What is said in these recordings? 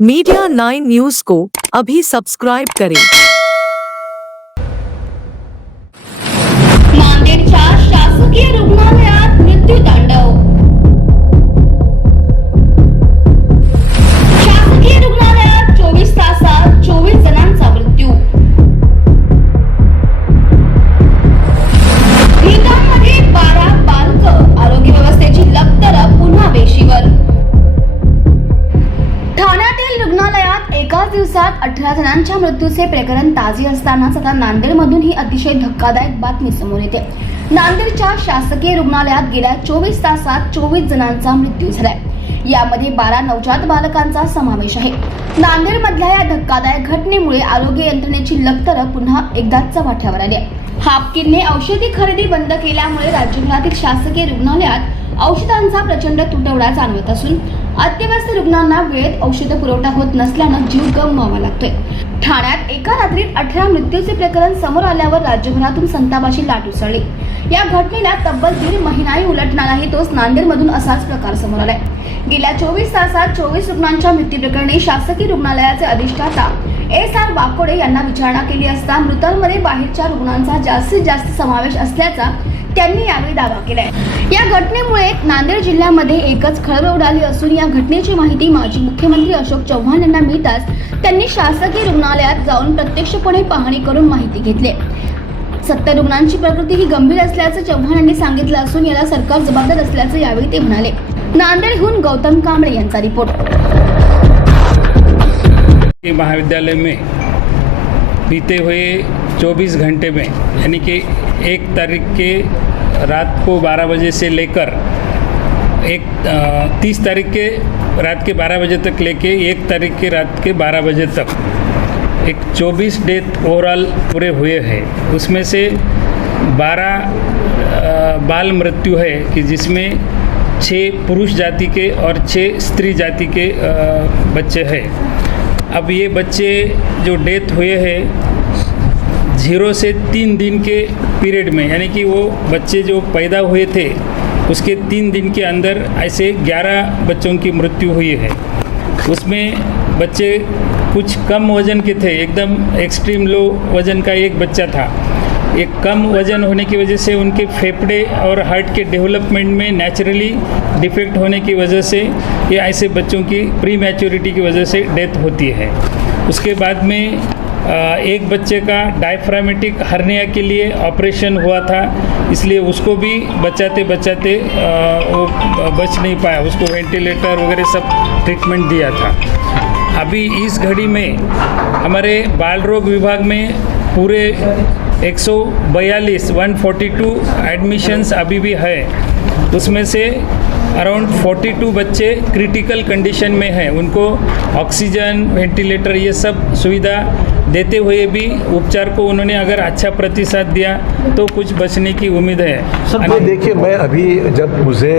Media 9 news को अभी subscribe करें। नांदेडच्या शासकीय रुग्णालयात मृत्यूतांडव। शासकीय रुग्णालयात 24 तासात 24 जणांचा मृत्यू। मृतांमध्ये 12 बालकं। आरोग्य व्यवस्थेची लक्तर पुन्हा वेशीवर। ठाण्यातील रुग्णालयात एकाच दिवसात 18 जणांच्या मृत्यूचे प्रकरण ताजे असतानाच आता नांदेडमधून ही अतिशय धक्कादायक बातमी समोर येते। नांदेडच्या शासकीय रुग्णालयात गेल्या 24 तासात 24 जणांचा मृत्यू झालाय। यामध्ये 12 नवजात बालकांचा समावेश आहे। नांदेडमधल्या या धक्कादायक घटनेमुळे आरोग्य यंत्रणेची लक्तर पुन्हा एकदा चव्हाट्यावर आली आहे। हापकीने औषधी खरेदी बंद केल्यामुळे राज्यभरातील शासकीय रुग्णालयात औषधांचा प्रचंड तुटवडा जाणवत असून अत्यवस्थ रुग्णांना वेळेत औषध पुरवठा होत नसल्यानं जीव गमवावा लागतोय। ठाण्यात एका रात्रीत 18 मृत्यूचे प्रकरण समोर आल्यावर राज्यभरातून संतापाची लाट उसळली। या घटनेला तब्बल 1.5 महिनाही उलटणार आहे तोच नांदेडमधून असाच प्रकार समोर आलाय। गेल्या 24 तासात 24 रुग्णांच्या मृत्यूप्रकरणी शासकीय रुग्णालयाचे अधिष्ठाता SR वाकोडे यांना विचारणा केली असता मृतांमध्ये बाहेरच्या रुग्णांचा जास्तीत जास्त समावेश असल्याचा त्यांनी यावेळी दावा केलाय। या घटनेमुळे नांदेड जिल्ह्यामध्ये एकच खळबळ उडाली असून या घटनेची माहिती माजी मुख्यमंत्री अशोक चव्हाण यांना मिळताच त्यांनी शासकीय रुग्णालयात जाऊन प्रत्यक्षपणे पाहणी करून माहिती घेतली। 70 रुग्णांची प्रकृती ही गंभीर असल्याचं चव्हाण यांनी सांगितलं असून याला सरकार जबाबदार असल्याचं यावेळी ते म्हणाले। नांदेडहून गौतम कांबळे यांचा रिपोर्ट। महाविद्यालय में बीते हुए 24 घंटे में यानी कि 1 तारीख के रात को 12 बजे से लेकर 30 तारीख के रात के 12 बजे तक लेके 1 तारीख के रात के 12 बजे तक एक 24 डेथ ओवरऑल पूरे हुए हैं। उसमें से 12 बाल मृत्यु है कि जिसमें 6 पुरुष जाति के और 6 स्त्री जाति के बच्चे हैं। अब ये बच्चे जो डेथ हुए हैं 0 से 3 दिन के पीरियड में यानी कि वो बच्चे जो पैदा हुए थे उसके 3 दिन के अंदर ऐसे 11 बच्चों की मृत्यु हुई है। उसमें बच्चे कुछ कम वज़न के थे, एकदम एक्सट्रीम लो वज़न का एक बच्चा था। एक कम वज़न होने की वजह से उनके फेफड़े और हार्ट के डेवलपमेंट में नेचुरली डिफेक्ट होने की वजह से ये ऐसे बच्चों की प्री मैच्योरिटी की वजह से डेथ होती है। उसके बाद में एक बच्चे का डायफ्रामेटिक हर्निया के लिए ऑपरेशन हुआ था, इसलिए उसको भी बचाते बचाते वो बच नहीं पाया, उसको वेंटिलेटर वगैरह सब ट्रीटमेंट दिया था। अभी इस घड़ी में हमारे बाल रोग विभाग में पूरे 142 एडमिशन्स अभी भी है। उसमें से अराउंड 42 बच्चे क्रिटिकल कंडीशन में हैं, उनको ऑक्सीजन वेंटिलेटर ये सब सुविधा देते हुए भी उपचार को उन्होंने अगर अच्छा प्रतिसाद दिया तो कुछ बचने की उम्मीद है। सर तो देखिए, मैं अभी जब मुझे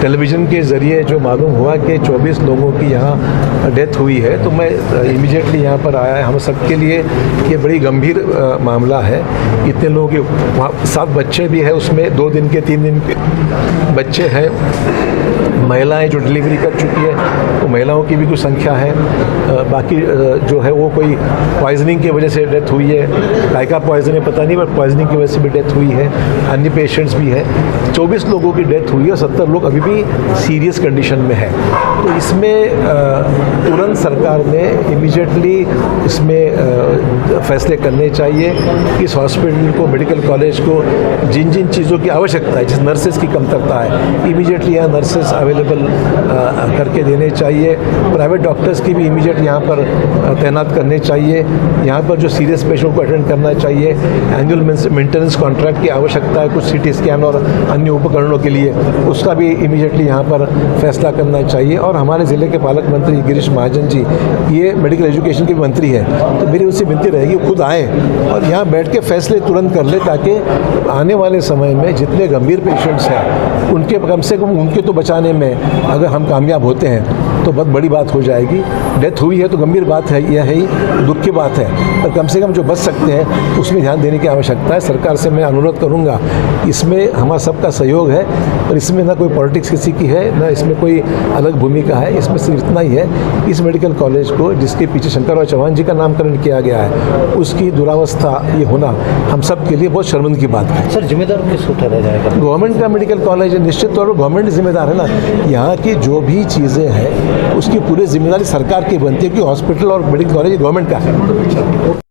टेलीविज़न के ज़रिए जो मालूम हुआ कि 24 लोगों की यहाँ डेथ हुई है तो मैं इमीडिएटली यहाँ पर आया। हम सब के लिए ये बड़ी गंभीर मामला है। इतने लोगों के 7 बच्चे भी हैं, उसमें 2 दिन के 3 दिन के बच्चे हैं। महिलाएं जो डिलीवरी कर चुकी है तो महिलाओं की भी कुछ संख्या है। बाकी जो है वो कोई पॉइजनिंग की वजह से डेथ हुई है, काय का पॉइजन है पता नहीं, बट पॉइजनिंग की वजह से भी डेथ हुई है। अन्य पेशेंट्स भी हैं। 24 लोगों की डेथ हुई है, 70 लोग अभी भी सीरियस कंडीशन में है। तो इसमें तुरंत सरकार ने इमीडिएटली इसमें फैसले करने चाहिए कि इस हॉस्पिटल को, मेडिकल कॉलेज को जिन जिन चीज़ों की आवश्यकता है, जिस नर्सेज की कमतरता है, इमीडिएटली यहाँ नर्सेज अवेलेबल करके देने चाहिए। प्राइवेट डॉक्टर्स की भी इमीडिएट यहाँ पर तैनात करने चाहिए। यहाँ पर जो सीरियस पेशेंट को अटेंड करना चाहिए। एनुअल मेंटेनेंस कॉन्ट्रैक्ट की आवश्यकता है कुछ CT स्कैन और अन्य उपकरणों के लिए, उसका भी इमीडिएटली यहाँ पर फैसला करना चाहिए। और हमारे ज़िले के पालक मंत्री गिरीश महाजन जी ये मेडिकल एजुकेशन के मंत्री हैं, तो मेरी उनसे विनती रहेगी खुद आएँ और यहाँ बैठ के फैसले तुरंत कर ले, ताकि आने वाले समय में जितने गंभीर पेशेंट्स हैं उनके कम से कम उनके तो बचाने में अगर हम कामयाब होते हैं तो बहुत बड़ी बात हो जाएगी। डेथ हुई है तो गंभीर बात है, यह है ही दुख की बात है, पर कम से कम जो बच सकते हैं उसमें ध्यान देने की आवश्यकता है। सरकार से मैं अनुरोध करूंगा, इसमें हमारा सबका सहयोग है और इसमें ना कोई पॉलिटिक्स किसी की है, ना इसमें कोई अलग भूमिका है। इसमें सिर्फ इतना ही है, इस मेडिकल कॉलेज को जिसके पीछे शंकरराव चौहान जी का नामकरण किया गया है, उसकी दुरावस्था ये होना हम सब के लिए बहुत शर्मिंदगी की बात है। सर जिम्मेदार किस को ठहराया जाएगा? गवर्नमेंट का मेडिकल कॉलेज है, निश्चित तौर पर गवर्नमेंट जिम्मेदार है ना। यहाँ की जो भी चीज़ें हैं उसकी पूरी जिम्मेदारी सरकार की बनती है, कि हॉस्पिटल और मेडिकल कॉलेज गवर्नमेंट का है।